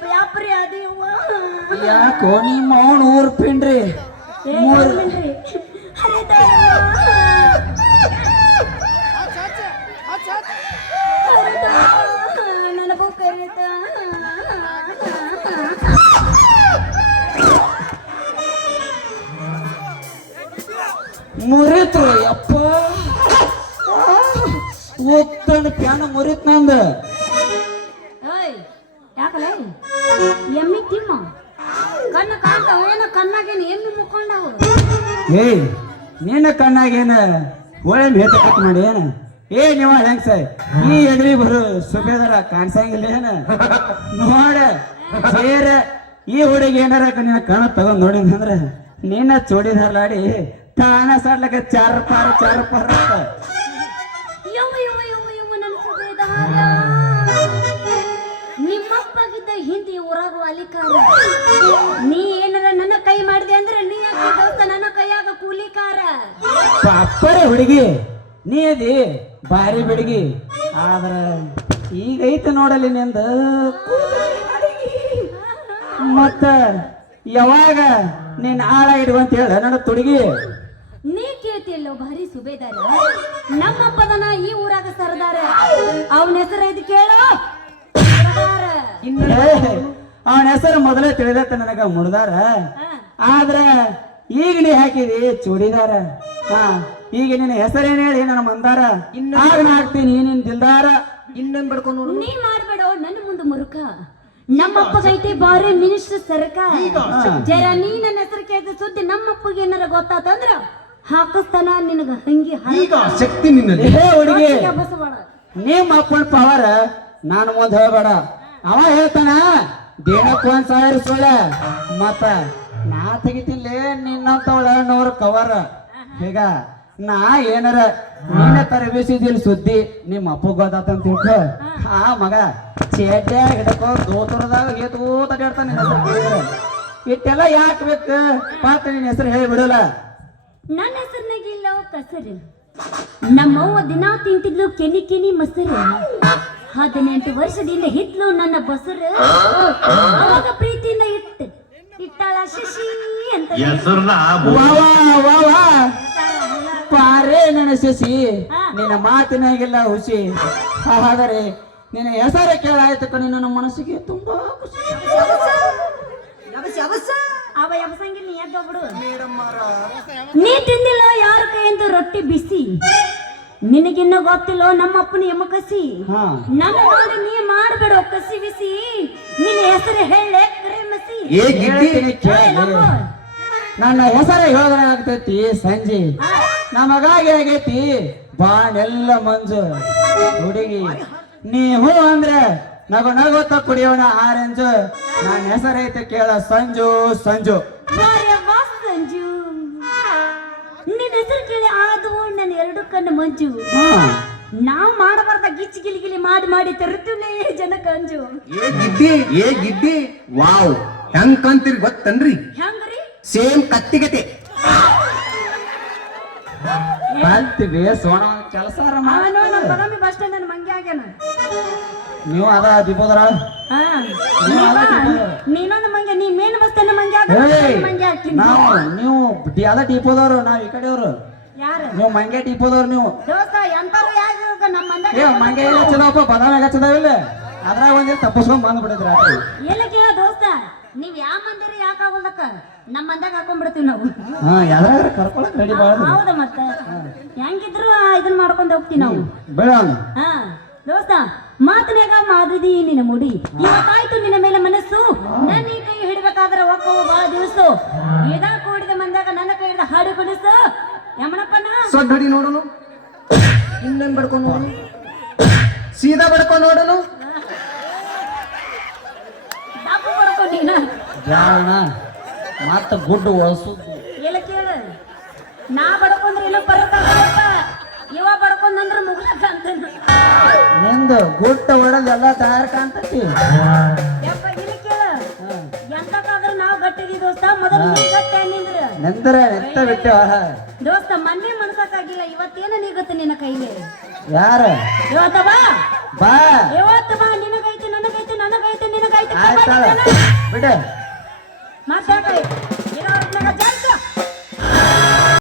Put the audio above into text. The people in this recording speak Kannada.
ಯಪ್ಪ ಯಾಪ್ರಿ ಅದು ಯವ್ವ ಯಾಕೋ ನಿಮ್ಮ ಅವನು ಊರ್ ಪಿಂಡ್ರಿ ಏ ಮೂರ್ ಗೌರ್ಮೆಂಟ್ರಿ. ಹರಿದ ಹರಿದ ನನಗೂ ಕರಿದ ಮುರಿತು ಯಪ್ಪ ಒತ್ತಣ ಪ್ಯಾನ ಮುರಿತ್ ನಂದ ಏಯ್ ನಿನ್ನ ಕಣ್ಣಾಗೇನ ಒಳ್ಳೆ ಹೇತಕತ್ ಮಾಡಿ ಏನ? ಏ ನೀವ ಹೆಂಗ್ ಸರ್ ಈ ಎದುರಿ ಬರು ಸುಬೇದರ ಕಾಣಿಸಂಗಿಲ್ಲ ಏನ? ನೋಡ ಸೇರ ಈ ಹುಡುಗಿ ಏನಾರ ನಿನ್ನ ಕಣ ತಗೊಂಡ್ ನೋಡಿದಂದ್ರ ನಿನ್ನ ಚೋಡಿದಾರ್ಲಾಡಿ ತಾನ ಸಾಡ್ಲಕ ಚಾರ ಪಾರ ಚಾರ ಪಾರ ನಿಮ್ಮಪ್ಪಗಿದ್ದ ಹಿಂದಿ ಊರಾಗ ಅಲಿಕಾರ. ನೀ ಅಪ್ಪರೇ ಹುಡುಗಿ ನೀ ಅದಿ ಭಾರಿ ಬಿಡುಗಿ. ಆದ್ರ ಈಗ ಐತೆ ನೋಡಲಿ ನಿಂದ. ಮತ್ತ ಯಾವಾಗ ನೀನ್ ಆಳ ಇಡುವಂತ ಹೇಳ ನನ್ನ ತುಡುಗಿ. ನೀ ಕೇಳ್ತಿಲ್ಲೋ ಭಾರಿ ಸುಬೇದಾರ? ನಮ್ಮಪ್ಪದನ ಈ ಊರಾಗ ಸರದಾರ. ಅವನ ಹೆಸರು ಇದು ಕೇಳೋ. ಅವನ ಹೆಸರು ಮೊದಲೇ ತಿಳಿದತ್ತ ನನಗ ಮುಡ್ದಾರ. ಆದ್ರ ಈಗ ನೀ ಹಾಕಿದಿ ಚೂಡಿದಾರ. ಹಾ. ಈಗ ನಿನ್ನ ಹೆಸರೇನ್ ಹೇಳಿ ನನ್ನ ಮಂದಾರ? ಆಗ ನಾ ಹಾಕ್ತೀನಿ ನಿನ್ನ ದಿಲ್ದಾರ? ಇನ್ನೊಂದ್ ಬಿಡ್ಕೊಂಡು ನೋಡು. ನೀ ಮಾಡ್ಬೇಡೋ ನನ್ನ ಮುಂದೆ ಮುರುಕ. ನಮ್ಮಪ್ಪಗೈತಿ ಬಾರಿ ಮಿನಿಸ್ಟರ್ ಸರ್ಕಾರ ಜರ ನೀ ನನ್ನ ಹೆಸರು ಕೇಳಿದ ಸುದ್ದಿ ನಮ್ಮಪ್ಪಗೆ ಏನಾರ ಗೊತ್ತಾತಂದ್ರ ಹಾಕಿಸ್ತಾನ ನಿನಗ ಹಂಗಿ ಈಗ ಶಕ್ತಿ ನಿನ್ನಲ್ಲಿ. ಹೇ ಹುಡುಗಿ. ಬಸವಾಡ ನಿಮ್ಮ ಅಪ್ಪನ ಪವರ್ ನಾನು ಮುಂದೆ ಹೇಳ್ಬೇಡ ಅವ ಹೇಳ್ತಾನ ದಿನಕ್ಕೆ ಒಂದ್ ಸಾವಿರ ಸೋಳ ಮತ್ತ ನಾ ತೆಗಿತಿಲ್ಲ ನಿನ್ನಂತವಳ ನೂರು ಕವರ್ ಈಗ ನಾ ಏನಾರ ನೀನ ತರ ಬೀಸಿದಿಲ್ ಸುದ್ದಿ ನಿಮ್ಮ ಅಪ್ಪ ಗೊತ್ತಾತಂತ ತಿಳ್ಕೊ. ಆ ಮಗ ಚೇಟ್ಯ ಹಿಡ್ಕೊ ದೋತರದಾಗ ಏತ್ಕೋತ ಅಡ್ಯಾಡ್ತಾನ ನಿನ್ನ ಹೆಸರು. ಇಟ್ಟೆಲ್ಲ ಯಾಕೆ ಬೇಕು? ಪಾತ್ರ ನಿನ್ನ ಹೆಸರು ಹೇಳಿ ಬಿಡಲ್ಲ. ನನ್ನ ಹೆಸರಿನಾಗಿಲ್ಲ ಕಸರು ನಮ್ಮವ್ವ ದಿನ ತಿಂತಿದ್ಲು ಕೆನಿ ಕೆನಿ ಮೊಸರು. ಹದಿನೆಂಟು ವರ್ಷದಿಂದ ಹಿತ್ಲು ನನ್ನ ಬಸರು. ಅವಾಗ ಪ್ರೀತಿಯಿಂದ ಇಟ್ಟು. ಇಟ್ಟಾಳ ಶಶಿ ಅಂತ ಹೆಸರ್ನ ವಾ ವಾ ವಾ. ನನ್ನ ಶಶಿ ನಿನ್ನ ಮಾತಿನಾಗಿಲ್ಲ ಹುಸಿ. ಹಾಗಾದರೆ ನಿನ್ನ ಹೆಸರು ಕೇಳಾಯ್ತು ಕಣಿ ನನ್ನ ಮನಸ್ಸಿಗೆ ತುಂಬಾ ಖುಷಿ. ಅವ ನೀ ತಿಂದಿಲ್ಲ ಯಾರ ಕೈಯಿಂದ ರೊಟ್ಟಿ ಬಿಸಿ? ನಿನಗಿನ್ನ ಗೊತ್ತಿಲ್ಲ ನಮ್ಮ ಅಪ್ಪನ ಎಮ್ಮ ಕಸಿ? ನಮ್ಮ ನೋಡಿ ನೀ ಮಾಡಬೇಡ ಕಸಿ ಬಿಸಿ. ನಿನ್ನ ಹೆಸರು ಹೇಳೆ ಕರೆ ಮಸಿ. ನನ್ನ ಹೆಸರೇ ಹೇಳಿದ್ರೆ ಆಗ್ತೈತಿ ಸಂಜೆ. ನಮಗಾಗಿ ಆಗೈತಿ. ಬಾಣೆಲ್ಲ ಮಂಜು ಹುಡುಗಿ. ನೀ ಹೂ ಅಂದ್ರೆ ನಗು ನಗುತ್ತ ಕುಡಿಯೋಣ ಆರೆಂಜು. ನನ್ನ ಹೆಸರೈತೆ ಕೇಳ ಸಂಜು ಸಂಜು. ಸಂಜು. ನಿನ್ನ ಹೆಸರು ಕೇಳಿ ಆದು ನನ್ನ ಎರಡು ಕಣ್ಣು ಮಂಜು. ಹಾ. ನಾವ್ ಮಾಡಬಾರ್ದ ಗಿಚ್ಚಿ ಗಿಲಿ ಗಿಲಿ ಮಾಡಿ ಮಾಡಿ ತರುತ್ತಲೇ ಜನ ಅಂಜು ಏ ಗಿಡ್ಡಿ ಏ ಗಿಡ್ಡಿ. ವಾವ್. ಹೆಂಗ್ ಕಂತೀರಿ ಗೊತ್ತನ್ರಿ? ಹೆಂಗ್ರಿ? ಸೇಮ್ ಕತ್ತಿಗತೆ. ಕಲ್ತೀವಿ ಸೋಣ ಕೆಲಸ ನಮ್ಮ ಬಸ್ ಸ್ಟ್ಯಾಂಡ್ ಮಂಗೆ ಆಗ್ಯಾನ. ನೀವು ಅದ ದೀಪೋದರ? ನೀನೊಂದು ಮಂಗ್ಯ ನೀ ಮೇನ್ ಬಸ್ ಸ್ಟ್ಯಾಂಡ್ ಮಂಗೆ ನಾವು ನೀವು ಅದ ಡಿಪೋದವ್ರು ನಾವ್ ಈ ಕಡೆಯವ್ರು. ಯಾರು? ನೀವು ಮಂಗೆ ಡಿಪೋದವ್ರು ನೀವು. ದೋಸ್ತ ಎಂತಾರು ಯಾರು ನಮ್ಮ ಮಂಗೆ ಬದಾಮಿ ಹಚ್ಚದಾವಿಲ್ಲ ಅದ್ರಾಗ ಒಂದ್ ತಪ್ಪಿಸ್ಕೊಂಡ್ ಬಂದ್ ಬಿಡಿದ್ರ ರಾತ್ರಿ. ಎಲ್ಲ ಕೇಳ ದೋಸ್ತ ನೀವ್ ಯಾವ ಮಂದಿರ ಯಾಕೆ ಆಗೋದಕ್ಕ ನಮ್ಮ ಮಂದಾಗ ಹಾಕೊಂಡ್ಬಿಡ್ತೀವಿ ನಾವು. ಹಾ ಯಾವ್ದಾರ ಕರ್ಕೊಳಕ್ ರೆಡಿ ಬಾಳ ಹೌದ ಮತ್ತ. ಹೆಂಗಿದ್ರು ಇದನ್ನ ಮಾಡ್ಕೊಂಡ್ ಹೋಗ್ತೀವಿ ನಾವು. ಬೇಡ ಹಾ ದೋಸ್ತ ಮಾತನಾಗ ಮಾದಿದಿ ನಿನ್ನ ಮುಡಿ. ಇವತ್ತಾಯ್ತು ನಿನ್ನ ಮೇಲೆ ಮನಸ್ಸು. ನನ್ನ ಈ ಕೈ ಹಿಡಬೇಕಾದ್ರೆ ಒಕ್ಕವು ಬಾ ದಿವಸ. ಇದ ಕೂಡಿದ ಮಂದಾಗ ನನ್ನ ಕೈಯಿಂದ ಹಿಡಿದ ಹಾಡು ಕುಣಿಸು. ಯಮನಪ್ಪನ? ಸೊಡ್ಡ ಹೊಡಿ ನೋಡೋನು? ಇನ್ನೊಂದ್ ಬಡ್ಕೊಂಡು ನೋಡು ಸೀದಾ ಬಡ್ಕೊಂಡು ನೋಡೋನು? ಜಾಣ ಮತ್ತ ಗುಡ್ಡು ಒಳಸುದು ಎಲ್ಲ ಕೇಳ. ನಾ ಬಡ್ಕೊಂಡ್ರೆ ಇಲ್ಲ ಬರಕ್ಕಾಗಲ್ಲಪ್ಪ ಇವ ಬಡ್ಕೊಂಡ್ಂದ್ರ ಮುಗ್ಲಕ್ಕ ಅಂತ ನಿಂದು ಗುಡ್ಡ ಹೊಡೆದ್ ಎಲ್ಲ ತಯಾರ ಕಾಣ್ತೈತಿ. ಯಪ್ಪ ಇಲ್ಲ ಕೇಳ. ಎಂತಕ್ಕಾದ್ರೂ ನಾವು ಗಟ್ಟಿದಿ ದೋಸ್ತ ಮೊದಲು ಗಟ್ಟಿ ನಿಂದ್ರ. ನಂತರ ಎತ್ತ ಬಿಟ್ಟು ದೋಸ್ತ ಮೊನ್ನೆ ಮನ್ಸಕ್ಕಾಗಿಲ್ಲ ಇವತ್ತೇನ ನೀಗುತ್ತೆ ನಿನ್ನ ಕೈಲಿ? ಯಾರ? ಇವತ್ತ ಬಾ. ಬಾ. ಇವತ್ತು ಬಾ ನಿನಗೈತೆ ನನಗೈತೆ ನನಗೈತೆ ನಿನಗೈತೆ ಆಯ್ತ್ ತಾಳ ಬಿಡ.